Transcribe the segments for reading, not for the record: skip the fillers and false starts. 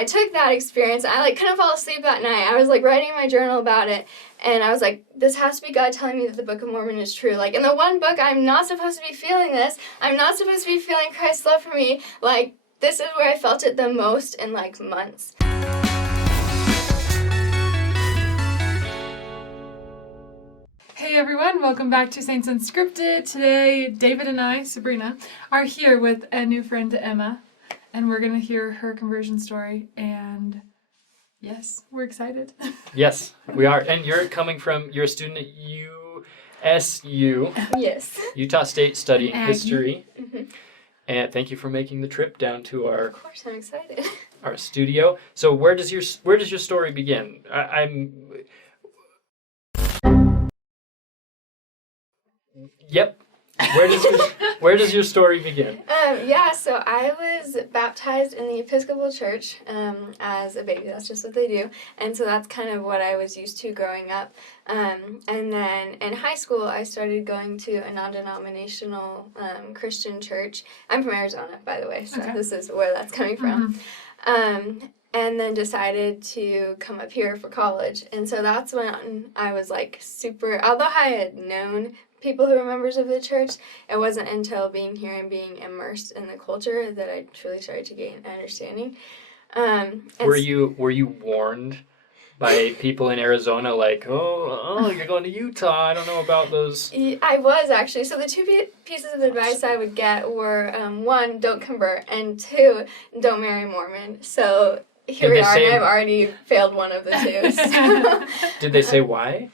I took that experience, and I like couldn't fall asleep that night. I was like writing in my journal about it, and I was like, this has to be God telling me that the Book of Mormon is true. Like, in the one book, I'm not supposed to be feeling this. I'm not supposed to be feeling Christ's love for me. Like, this is where I felt it the most in like months. Hey everyone, welcome back to Saints Unscripted. Today, David and I, Sabrina, are here with a new friend, Emma, and we're going to hear her conversion story, and yes, we're excited. Yes, we are. And you're a student at USU. Yes. Utah State studying Aggie. history. Mm-hmm. And thank you for making the trip down to Of course, I'm excited. our studio. So where does your story begin? Yep. Where does your story begin? So I was baptized in the Episcopal Church as a baby. That's just what they do. And so that's kind of what I was used to growing up. And then in high school, I started going to a non-denominational Christian church. I'm from Arizona, by the way, so Okay. This is where that's coming from. And then decided to come up here for college. And so that's when I was like super, although I had known people who were members of the church, it wasn't until being here and being immersed in the culture that I truly started to gain an understanding. Were you warned by people in Arizona, like, oh, you're going to Utah, I don't know about those? I was actually. So the two pieces of advice I would get were, one, don't convert, and two, don't marry Mormon. So here we are, and I've already failed one of the two. So. Did they say why?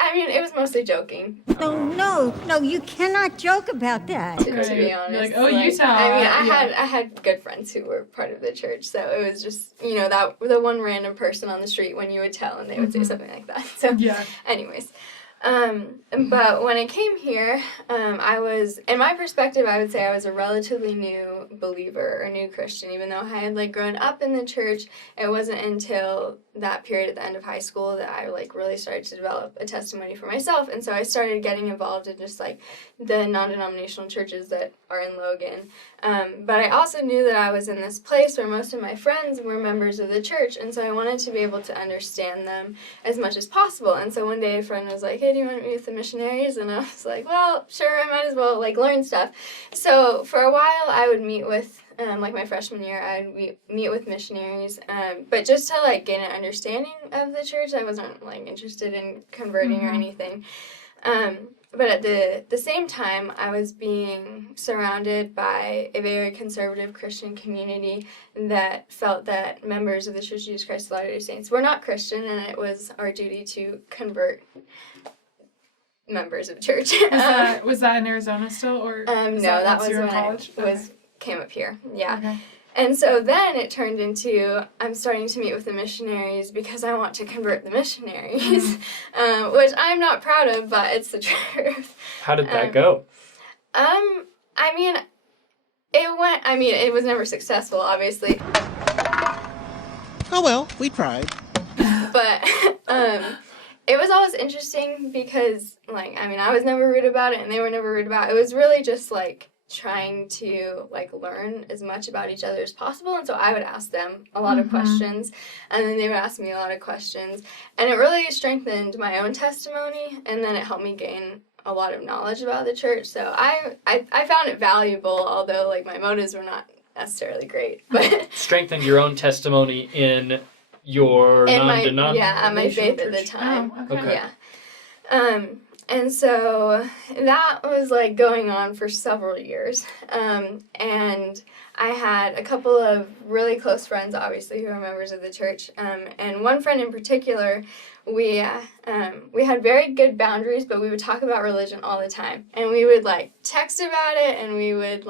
I mean, it was mostly joking. Oh, no, you cannot joke about that. To be honest. You're like, Utah. I mean, I had good friends who were part of the church, so it was just, that the one random person on the street when you would tell and they would say something like that. So, Yeah. anyways. But when I came here, I was, in my perspective, I would say I was a relatively new believer or new Christian, even though I had grown up in the church. It wasn't until that period at the end of high school that I really started to develop a testimony for myself. And so I started getting involved in just the non-denominational churches that are in Logan. But I also knew that I was in this place where most of my friends were members of the church, and so I wanted to be able to understand them as much as possible. And so one day a friend was like, hey, do you want to meet with the missionaries? And I was like, well, sure, I might as well learn stuff. So for a while I would meet with, my freshman year, I would meet with missionaries, but just to gain an understanding of the church. I wasn't interested in converting or anything. But at the same time, I was being surrounded by a very conservative Christian community that felt that members of the Church of Jesus Christ of Latter-day Saints were not Christian, and it was our duty to convert members of the church. Was that in Arizona still, or no, that was you were in when college? came up here. Yeah. Okay. And so then it turned into, I'm starting to meet with the missionaries because I want to convert the missionaries, which I'm not proud of, but it's the truth. How did that go? It was never successful, obviously. Oh well, we tried. But it was always interesting because, I was never rude about it and they were never rude about it. It was really just trying to learn as much about each other as possible, and so I would ask them a lot of questions, and then they would ask me a lot of questions, and it really strengthened my own testimony, and then it helped me gain a lot of knowledge about the church. So I found it valuable, although my motives were not necessarily great. But strengthened your own testimony in your non-denominational my faith church. at the time. Oh, okay. Yeah. And so that was going on for several years. And I had a couple of really close friends, obviously, who are members of the church. And one friend in particular, we had very good boundaries, but we would talk about religion all the time. And we would text about it, and we would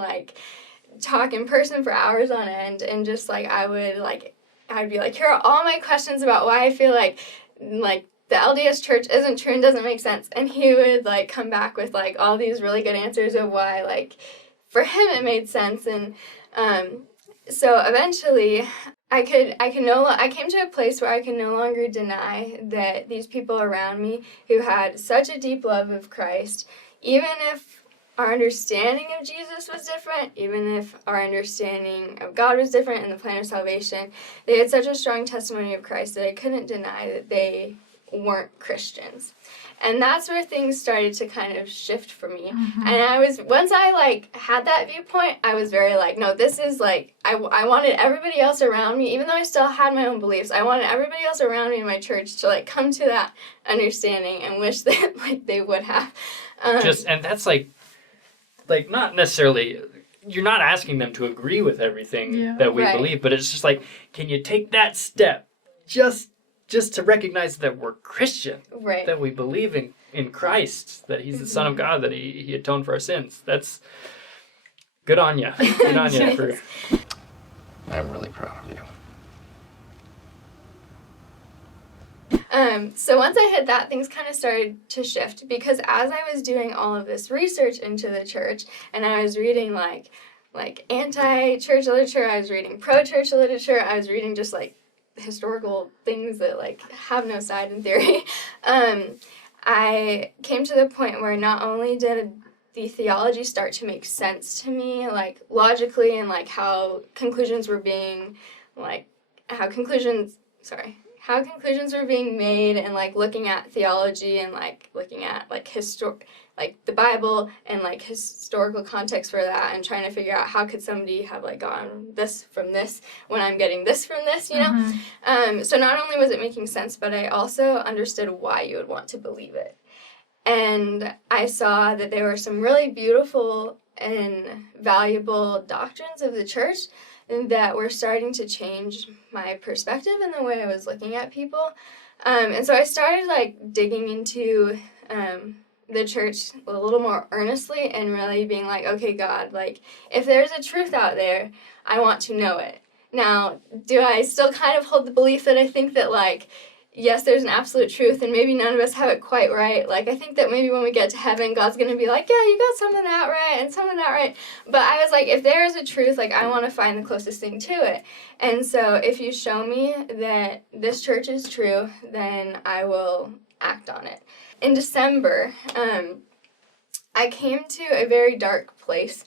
talk in person for hours on end. And just I would be like, here are all my questions about why I feel like the LDS Church isn't true and doesn't make sense. And he would come back with all these really good answers of why for him it made sense. And so eventually I came to a place where I could no longer deny that these people around me who had such a deep love of Christ, even if our understanding of Jesus was different, even if our understanding of God was different and the plan of salvation, they had such a strong testimony of Christ that I couldn't deny that they weren't Christians. And that's where things started to kind of shift for me. And once I had that viewpoint, I was very no, this is I wanted everybody else around me, even though I still had my own beliefs, I wanted everybody else around me in my church to come to that understanding and wish that they would have. And that's not necessarily, you're not asking them to agree with everything that we believe, but it's just can you take that step just to recognize that we're Christian, that we believe in Christ, that he's the Son of God, that he atoned for our sins. That's good on you. Good on you. I'm really proud of you. So once I hit that, things kind of started to shift, because as I was doing all of this research into the church, and I was reading anti-church literature, I was reading pro-church literature, I was reading just historical things that have no side in theory, I came to the point where not only did the theology start to make sense to me logically, and how conclusions were being how conclusions were being made, and looking at theology and looking at the Bible and historical context for that, and trying to figure out how could somebody have gotten this from this when I'm getting this from this, you know? So not only was it making sense, but I also understood why you would want to believe it. And I saw that there were some really beautiful and valuable doctrines of the church that were starting to change my perspective and the way I was looking at people. And so I started digging into the church a little more earnestly, and really being okay, God, if there's a truth out there, I want to know it. Now, do I still kind of hold the belief that I think that yes, there's an absolute truth, and maybe none of us have it quite right. I think that maybe when we get to heaven, God's going to be yeah, you got some of that right and some of that right. But I was if there is a truth, I want to find the closest thing to it. And so if you show me that this church is true, then I will act on it. In December, I came to a very dark place.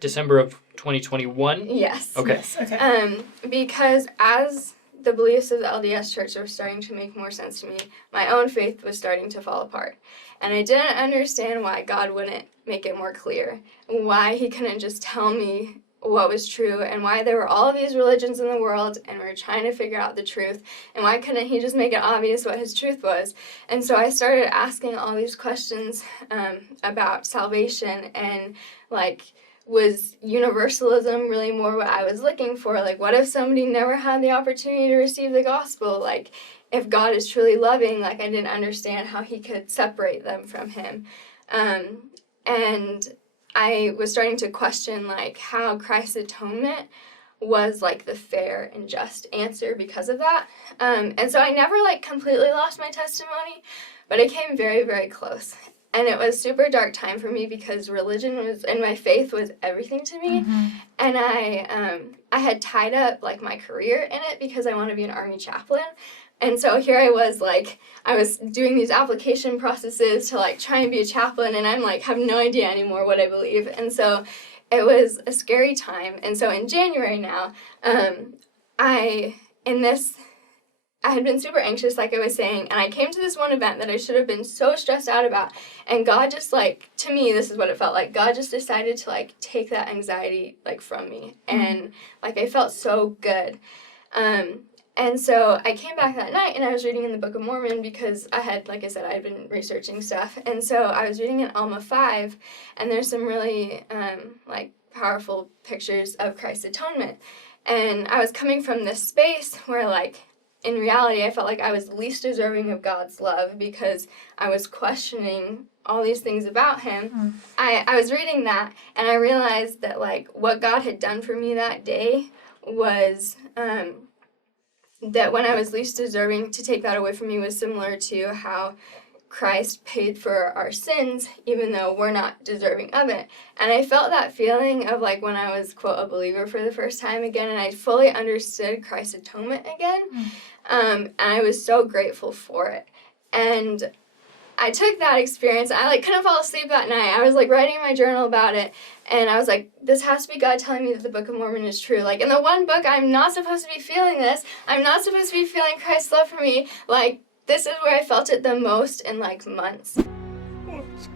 December of 2021? Yes. Okay. Yes, okay. Because as the beliefs of the LDS Church were starting to make more sense to me, my own faith was starting to fall apart. And I didn't understand why God wouldn't make it more clear, why he couldn't just tell me what was true, and why there were all of these religions in the world, and we were trying to figure out the truth, and why couldn't he just make it obvious what his truth was. And so I started asking all these questions about salvation, and was universalism really more what I was looking for? What if somebody never had the opportunity to receive the gospel? If God is truly loving, I didn't understand how he could separate them from him. And I was starting to question, how Christ's atonement was, the fair and just answer because of that. And so I never, completely lost my testimony, but I came very, very close. And it was super dark time for me, because religion was, and my faith was everything to me. And I had tied up my career in it, because I want to be an Army chaplain. And so here I was I was doing these application processes to try and be a chaplain, and I'm have no idea anymore what I believe. And so it was a scary time. And so in January now, I had been super anxious, like I was saying, and I came to this one event that I should have been so stressed out about, and God just, to me, this is what it felt like. God just decided to, take that anxiety, from me, and, I felt so good. And so I came back that night, and I was reading in the Book of Mormon, because I had, like I said, I had been researching stuff, and so I was reading in Alma 5, and there's some really, powerful pictures of Christ's atonement, and I was coming from this space where, in reality, I felt I was least deserving of God's love, because I was questioning all these things about him. I was reading that, and I realized that, what God had done for me that day was that when I was least deserving, to take that away from me was similar to how Christ paid for our sins, even though we're not deserving of it. And I felt that feeling of when I was, quote, a believer for the first time again, and I fully understood Christ's atonement again. And I was so grateful for it. And I took that experience. I like couldn't fall asleep that night. I was like writing in my journal about it, and I was like, this has to be God telling me that the Book of Mormon is true. Like in the one book, I'm not supposed to be feeling this. I'm not supposed to be feeling Christ's love for me. Like this is where I felt it the most in like months. What's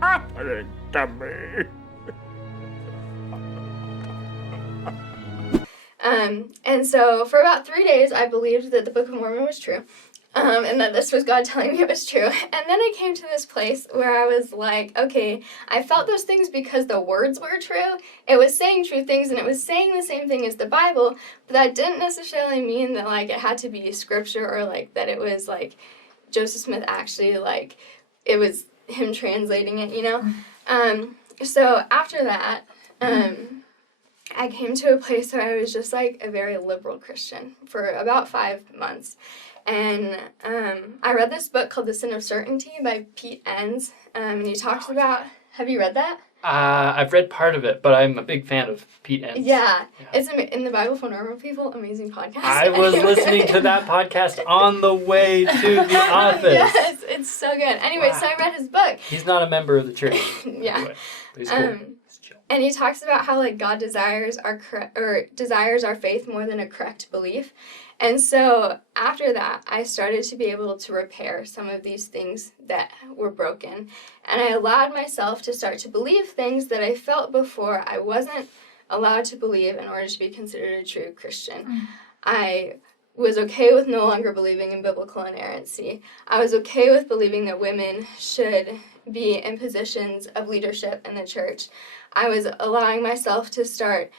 happening to me? And so for about 3 days, I believed that the Book of Mormon was true, and that this was God telling me it was true. And then I came to this place where I was like, okay, I felt those things because the words were true. It was saying true things, and it was saying the same thing as the Bible, but that didn't necessarily mean that, like, it had to be scripture or, like, that it was, like, Joseph Smith actually, like, it was him translating it, you know? So after that, I came to a place where I was just like a very liberal Christian for about 5 months. And I read this book called The Sin of Certainty by Pete Enns. And he talks about, have you read that? I've read part of it, but I'm a big fan of Pete Enns. Yeah. It's in the Bible for Normal People, amazing podcast. I was listening to that podcast on the way to the office. Yes, it's so good. Anyway, Wow. So I read his book. He's not a member of the church. Yeah. Anyway, but he's cool. He's chill. And he talks about how like God desires our faith more than a correct belief. And so after that, I started to be able to repair some of these things that were broken. And I allowed myself to start to believe things that I felt before I wasn't allowed to believe in order to be considered a true Christian. I was okay with no longer believing in biblical inerrancy. I was okay with believing that women should be in positions of leadership in the church. I was allowing myself to start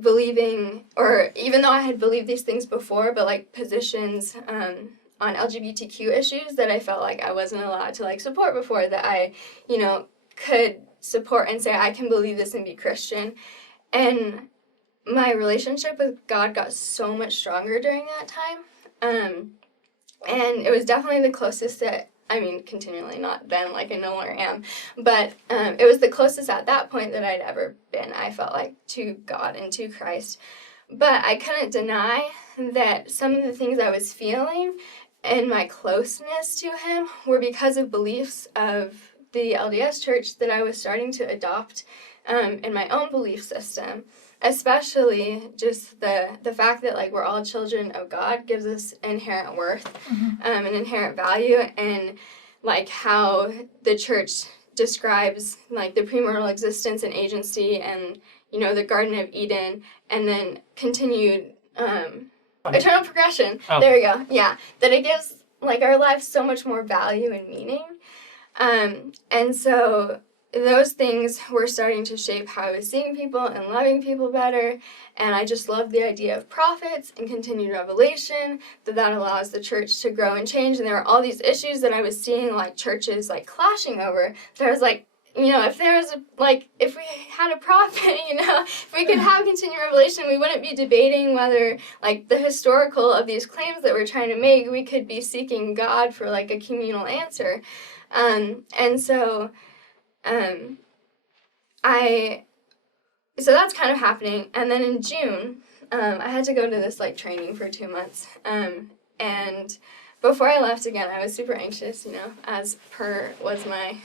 believing, or even though I had believed these things before, but like positions on LGBTQ issues that I felt like I wasn't allowed to like support before, that I, you know, could support and say I can believe this and be Christian. And my relationship with God got so much stronger during that time. And it was definitely the closest that, I mean, continually, not then, like I no longer am, but it was the closest at that point that I'd ever been, I felt like, to God and to Christ. But I couldn't deny that some of the things I was feeling and my closeness to Him were because of beliefs of the LDS Church that I was starting to adopt in my own belief system. Especially just the fact that like we're all children of God gives us inherent worth, an inherent value, and like how the church describes like the premortal existence and agency, and you know the Garden of Eden, and then continued eternal progression. Oh. There we go. Yeah, that it gives like our lives so much more value and meaning, and so those things were starting to shape how I was seeing people and loving people better, and I just loved the idea of prophets and continued revelation, that allows the church to grow and change, and there were all these issues that I was seeing like churches like clashing over, so I was like, you know, if there was if we had a prophet, you know, if we could have continued revelation, we wouldn't be debating whether like the historical of these claims that we're trying to make, we could be seeking God for like a communal answer, and so so that's kind of happening, and then in June, I had to go to this like training for 2 months, and before I left again, I was super anxious, you know, as per was my,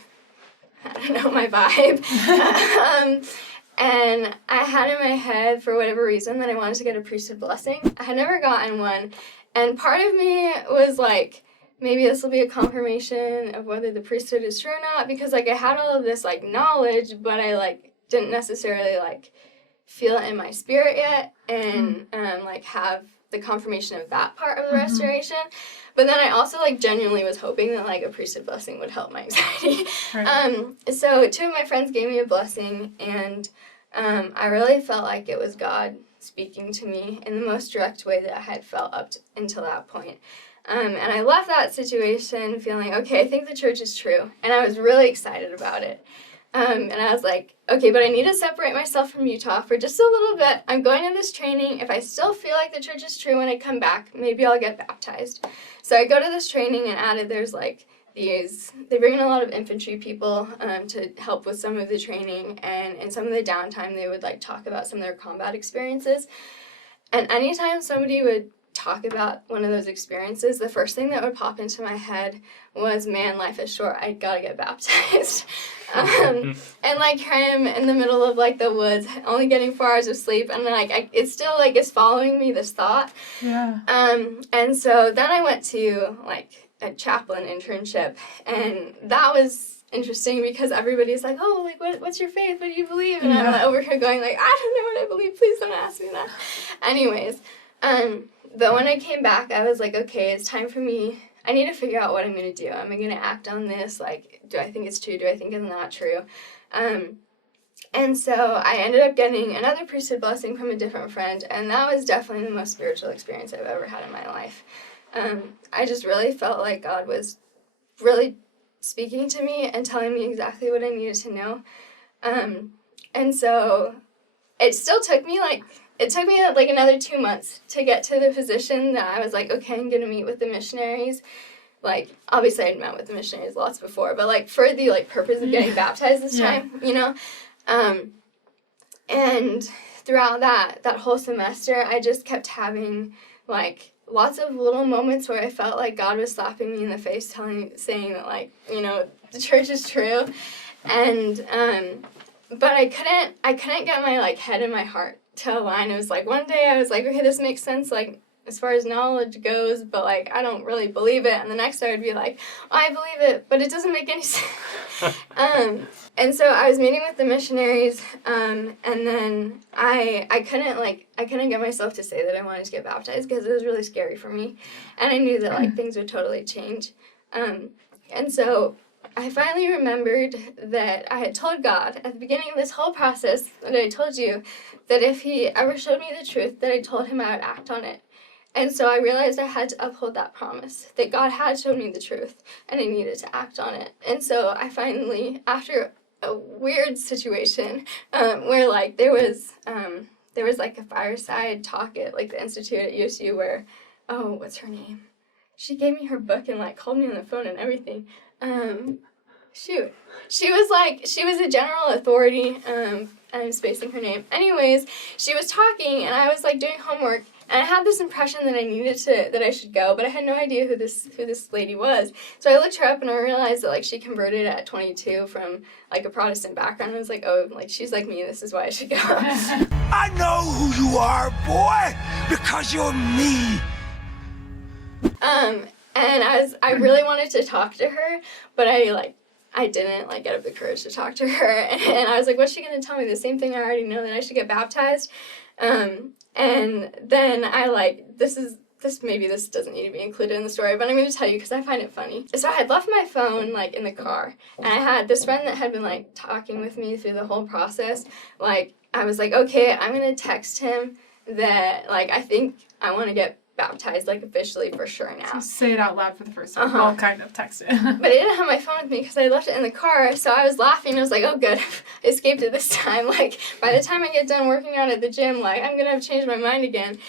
I don't know, my vibe, and I had in my head, for whatever reason, that I wanted to get a priesthood blessing. I had never gotten one, and part of me was like, maybe this will be a confirmation of whether the priesthood is true or not, because like I had all of this like knowledge, but I like didn't necessarily like feel it in my spirit yet, and like have the confirmation of that part of the restoration. But then I also like genuinely was hoping that like a priesthood blessing would help my anxiety. Right. So 2 of my friends gave me a blessing, and I really felt like it was God speaking to me in the most direct way that I had felt up until that point. And I left that situation feeling, okay, I think the church is true. And I was really excited about it. And I was like, okay, but I need to separate myself from Utah for just a little bit. I'm going to this training. If I still feel like the church is true when I come back, maybe I'll get baptized. So I go to this training, and at it, there's like they bring in a lot of infantry people to help with some of the training. And in some of the downtime, they would like talk about some of their combat experiences. And anytime somebody would talk about one of those experiences, the first thing that would pop into my head was, man, life is short. I gotta get baptized. And like here I am in the middle of like the woods, only getting 4 hours of sleep, and like it's still like is following me, this thought. Yeah. And so then I went to like a chaplain internship, and that was interesting because everybody's like, oh, like what's your faith? What do you believe? And I'm like, over here going like, I don't know what I believe. Please don't ask me that. Anyways, but when I came back, I was like, okay, it's time for me. I need to figure out what I'm going to do. Am I going to act on this? Like, do I think it's true? Do I think it's not true? And so I ended up getting another priesthood blessing from a different friend, and that was definitely the most spiritual experience I've ever had in my life. I just really felt like God was really speaking to me and telling me exactly what I needed to know. And so it still took me like another 2 months to get to the position that I was like, okay, I'm going to meet with the missionaries. Like, obviously I'd met with the missionaries lots before, but like for the like purpose of getting baptized this time, you know? And throughout that whole semester, I just kept having like lots of little moments where I felt like God was slapping me in the face, saying that like, you know, the church is true. And, but I couldn't get my like head and my heart to align. It was like one day I was like, okay, this makes sense, like as far as knowledge goes, but like I don't really believe it. And the next day I would be like, oh, I believe it, but it doesn't make any sense. And so I was meeting with the missionaries, and then I couldn't get myself to say that I wanted to get baptized because it was really scary for me, and I knew that like things would totally change. And so I finally remembered that I had told God at the beginning of this whole process that I told you that if He ever showed me the truth, that I told Him I would act on it. And so I realized I had to uphold that promise, that God had shown me the truth, and I needed to act on it. And so I finally, after a weird situation, where like there was like a fireside talk at like the Institute at USU where, oh, what's her name? She gave me her book and like called me on the phone and everything. Shoot. She was a general authority, I'm spacing her name. Anyways, she was talking and I was like doing homework, and I had this impression that I should go, but I had no idea who this lady was. So I looked her up and I realized that like she converted at 22 from like a Protestant background. I was like, oh, like she's like me, this is why I should go. I know who you are, boy, because you're me. And I really wanted to talk to her, but I didn't like get up the courage to talk to her, and I was like, what's she gonna tell me? The same thing I already know, that I should get baptized. And then I like, this doesn't need to be included in the story, but I'm going to tell you because I find it funny. So I had left my phone like in the car, and I had this friend that had been like talking with me through the whole process. Like I was like, okay, I'm going to text him that like I think I want to get baptized like officially for sure now. So say it out loud for the first time. I'll kind of text it. But I didn't have my phone with me because I left it in the car, so I was laughing. I was like, oh good, I escaped it this time. Like by the time I get done working out at the gym, like I'm gonna have changed my mind again.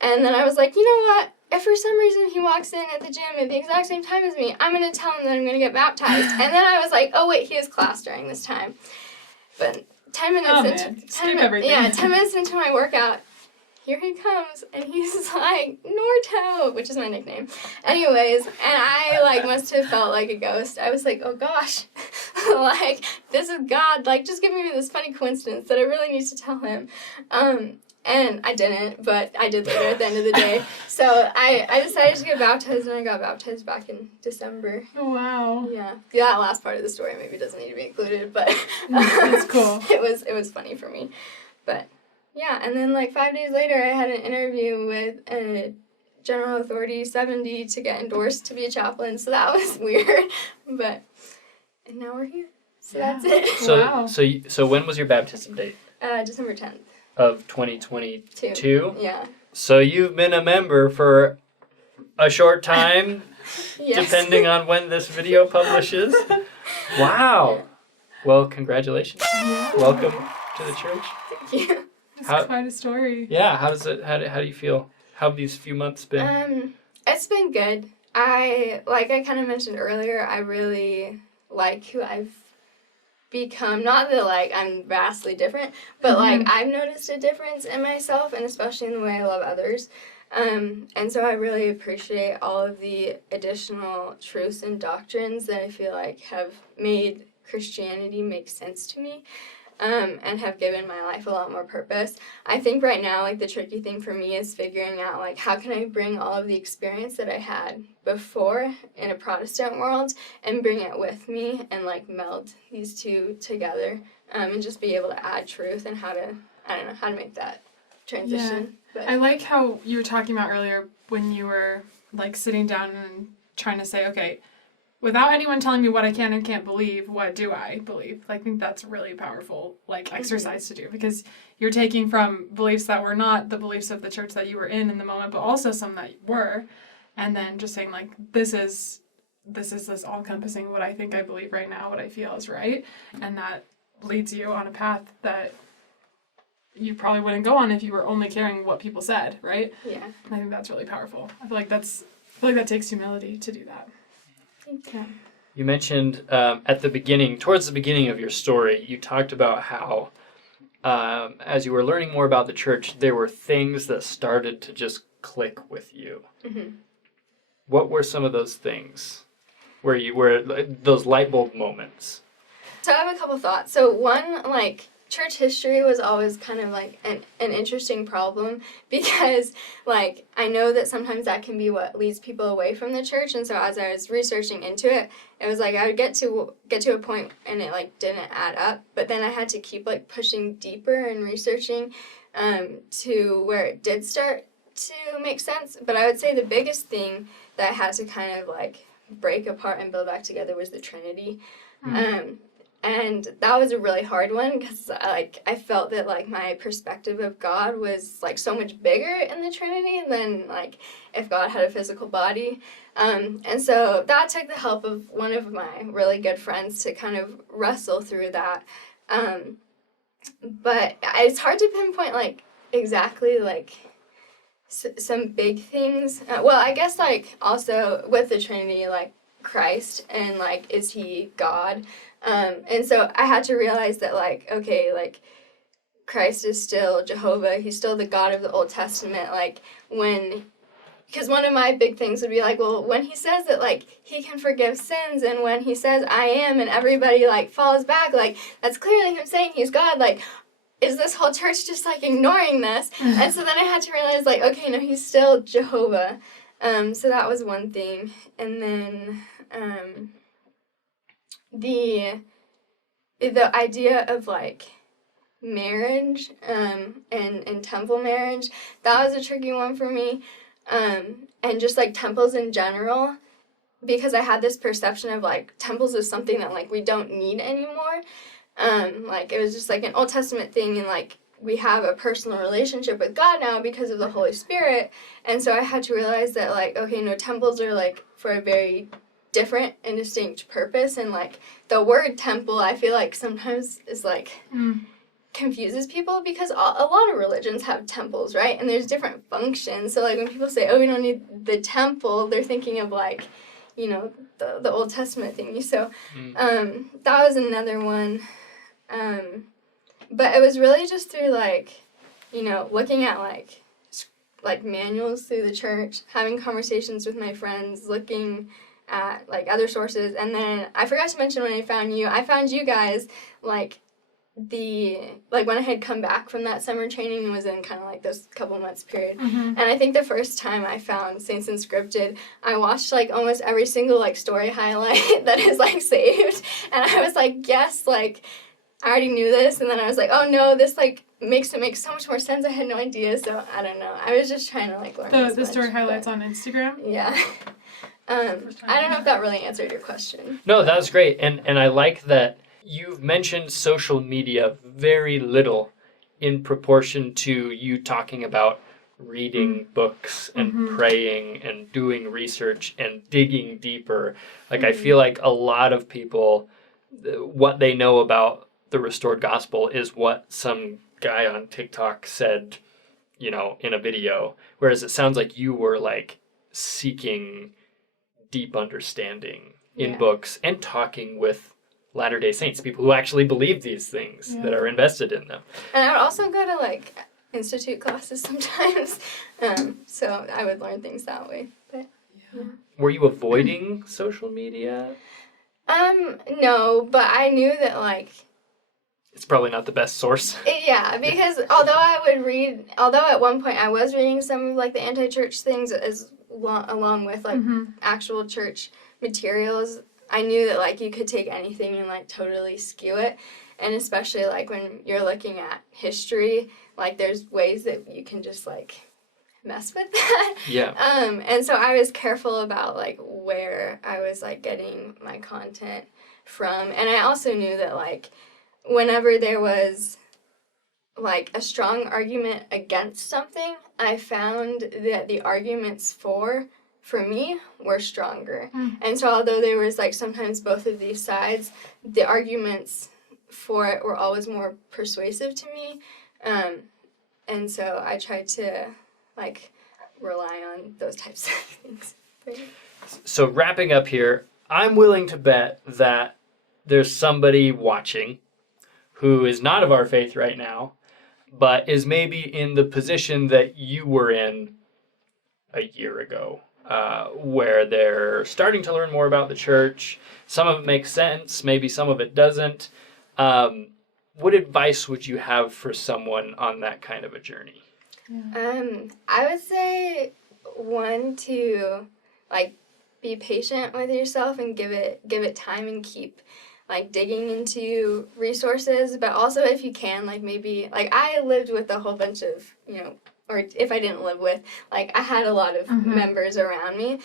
And then I was like, you know what, if for some reason he walks in at the gym at the exact same time as me, I'm gonna tell him that I'm gonna get baptized. And then I was like, oh wait, he has class during this time. But 10 minutes into 10 minutes into my workout, here he comes, and he's like, Norto, which is my nickname. Anyways, and I, like, must have felt like a ghost. I was like, oh, gosh, like, this is God. Like, just giving me this funny coincidence that I really need to tell him. And I didn't, but I did later at the end of the day. So I decided to get baptized, and I got baptized back in December. Oh, wow. Yeah, that last part of the story maybe doesn't need to be included, but that's cool. It was funny for me, but... Yeah, and then like 5 days later, I had an interview with a General Authority 70 to get endorsed to be a chaplain, so that was weird, and now we're here, so that's it. So, wow. so when was your baptism date? December 10th. Of 2022? Yeah. So you've been a member for a short time, Yes. depending on when this video publishes? Wow. Well, congratulations. Yeah. Welcome to the church. Thank you. It's quite a story. Yeah, how do you feel? How have these few months been? It's been good. I kind of mentioned earlier, I really like who I've become. Not that like I'm vastly different, but like I've noticed a difference in myself, and especially in the way I love others. And so I really appreciate all of the additional truths and doctrines that I feel like have made Christianity make sense to me, and have given my life a lot more purpose. I think right now, like, the tricky thing for me is figuring out, like, how can I bring all of the experience that I had before in a Protestant world and bring it with me and, like, meld these two together, and just be able to add truth and how to make that transition. Yeah. I like how you were talking about earlier when you were, like, sitting down and trying to say, okay, without anyone telling me what I can and can't believe, what do I believe? I think that's a really powerful, like, exercise to do, because you're taking from beliefs that were not the beliefs of the church that you were in the moment, but also some that were, and then just saying, like, this is this all-encompassing what I think I believe right now, what I feel is right, and that leads you on a path that you probably wouldn't go on if you were only caring what people said, right? Yeah. And I think that's really powerful. I feel like that takes humility to do that. Yeah. You mentioned towards the beginning of your story, you talked about how as you were learning more about the church, there were things that started to just click with you. Mm-hmm. What were some of those things where those light bulb moments? So I have a couple thoughts. So one, like, church history was always kind of like an interesting problem, because, like, I know that sometimes that can be what leads people away from the church, and so as I was researching into it, it was like I would get to a point and it, like, didn't add up, but then I had to keep, like, pushing deeper and researching to where it did start to make sense. But I would say the biggest thing that I had to kind of, like, break apart and build back together was the Trinity. And that was a really hard one, because, like, I felt that, like, my perspective of God was, like, so much bigger in the Trinity than, like, if God had a physical body. And so that took the help of one of my really good friends to kind of wrestle through that. But it's hard to pinpoint, like, exactly, like, some big things. Well, I guess, like, also with the Trinity, like, Christ, and, like, is he God? And so I had to realize that, like, okay, like, Christ is still Jehovah. He's still the God of the Old Testament. Like, because one of my big things would be, like, well, when he says that, like, he can forgive sins, and when he says I am, and everybody, like, falls back, like, that's clearly him saying he's God. Like, is this whole church just, like, ignoring this? And so then I had to realize, like, okay, no, he's still Jehovah. So that was one thing. And then the idea of, like, marriage and temple marriage, that was a tricky one for me. And just, like, temples in general, because I had this perception of, like, temples is something that, like, we don't need anymore. Like, it was just, like, an Old Testament thing, and, like, we have a personal relationship with God now because of the Holy Spirit. And so I had to realize that, like, okay, no, temples are, like, for a very different and distinct purpose. And, like, the word temple, I feel like sometimes is, like, confuses people, because a lot of religions have temples, right? And there's different functions. So, like, when people say, oh, we don't need the temple, they're thinking of, like, you know, the Old Testament thingy. So that was another one. But it was really just through, like, you know, looking at, like manuals through the church, having conversations with my friends, looking at, like, other sources. And then I forgot to mention, when I found you guys, like, when I had come back from that summer training, was in kind of, like, this couple months period. And I think the first time I found Saints Unscripted, I watched, like, almost every single, like, story highlight that is, like, saved. And I was like, yes, like, I already knew this. And then I was like, oh no, this, like, makes it make so much more sense. I had no idea. So I don't know. I was just trying to, like, learn the story highlights on Instagram? Yeah. I don't know if that really answered your question. No, that was great. And I like that you've mentioned social media very little in proportion to you talking about reading books and praying and doing research and digging deeper. Like, I feel like a lot of people, what they know about the restored gospel is what some guy on TikTok said, you know, in a video. Whereas it sounds like you were, like, seeking deep understanding in books and talking with Latter-day Saints, people who actually believe these things that are invested in them. And I would also go to, like, institute classes sometimes. So I would learn things that way. But Were you avoiding social media? no, but I knew that like It's probably not the best source. yeah, because although at one point I was reading some of like the anti-church things along with like actual church materials, I knew that like you could take anything and like totally skew it. And especially like when you're looking at history, like there's ways that you can just like mess with that. Yeah. And so I was careful about like where I was like getting my content from. And I also knew that like whenever there was like a strong argument against something, I found that the arguments for me were stronger. And so although there was like sometimes both of these sides, the arguments for it were always more persuasive to me. And so I tried to like rely on those types of things. So wrapping up here, I'm willing to bet that there's somebody watching who is not of our faith right now, but is maybe in the position that you were in a year ago, where they're starting to learn more about the church. Some of it makes sense, maybe some of it doesn't. What advice would you have for someone on that kind of a journey? I would say one, to like be patient with yourself and give it time and keep like digging into resources, but also if you can, like maybe like I lived with a whole bunch of, or if I didn't live with, like I had a lot of members around me.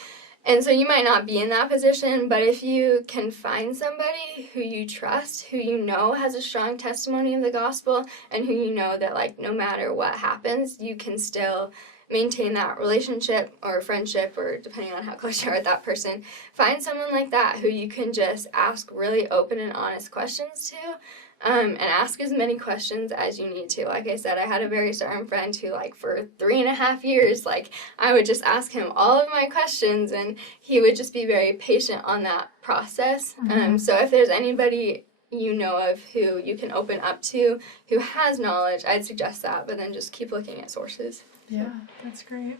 And so you might not be in that position, but if you can find somebody who you trust, who you know has a strong testimony of the gospel, and who you know that like no matter what happens, you can still maintain that relationship or friendship, or depending on how close you are with that person, find someone like that who you can just ask really open and honest questions to. And ask as many questions as you need to. Like I said, I had a very certain friend who, like, for 3.5 years, like, I would just ask him all of my questions, and he would just be very patient on that process. So if there's anybody you know of who you can open up to, who has knowledge, I'd suggest that, but then just keep looking at sources. Yeah, that's great.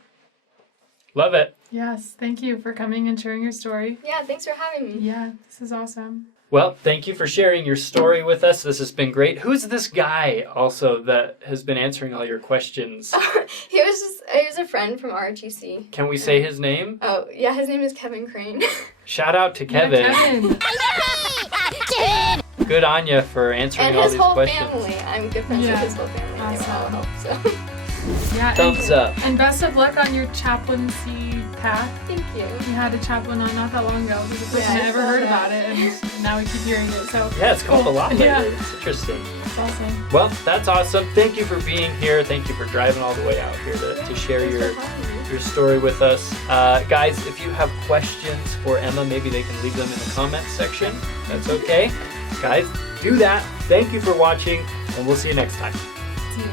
Love it. Yes, thank you for coming and sharing your story. Yeah, thanks for having me. Yeah, this is awesome. Well, thank you for sharing your story with us. This has been great. Who's this guy also that has been answering all your questions? He was a friend from ROTC. Can we say his name? Oh, yeah, his name is Kevin Crane. Shout out to Kevin. Yeah, Kevin. Good on you for answering all these questions. And his whole family. I'm good friends with his whole family. Awesome. They all help, so. Yeah, Thumbs up. And best of luck on your chaplaincy path. Thank you. We had a chaplain on not that long ago. He was the first one I ever heard about it, and now we keep hearing it. So yeah, it's come up a lot lately. Yeah. It's interesting. That's awesome. Well, that's awesome. Thank you for being here. Thank you for driving all the way out here to share your story with us. Guys, if you have questions for Emma, maybe they can leave them in the comments section. That's okay. Guys, do that. Thank you for watching, and we'll see you next time. See you.